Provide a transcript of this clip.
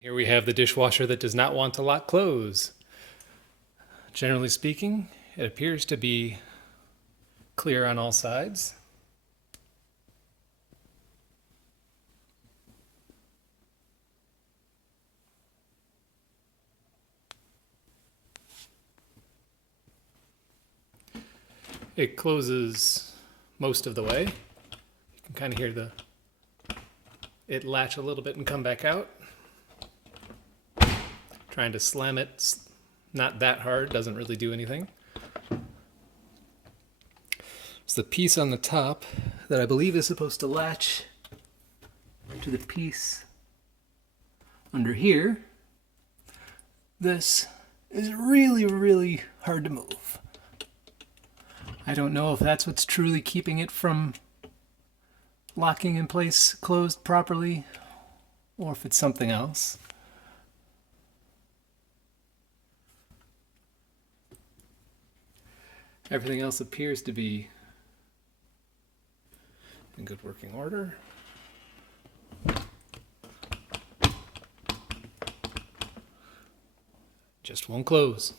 Here we have the dishwasher that does not want to lock close. Generally speaking, it appears to be clear on all sides. It closes most of the way. You can kind of hear it latch a little bit and come back out. Trying to slam it, not that hard, doesn't really do anything. It's the piece on the top that I believe is supposed to latch to the piece under here. This is really, really hard to move. I don't know if that's what's truly keeping it from locking in place closed properly, or if it's something else. Everything else appears to be in good working order. Just won't close.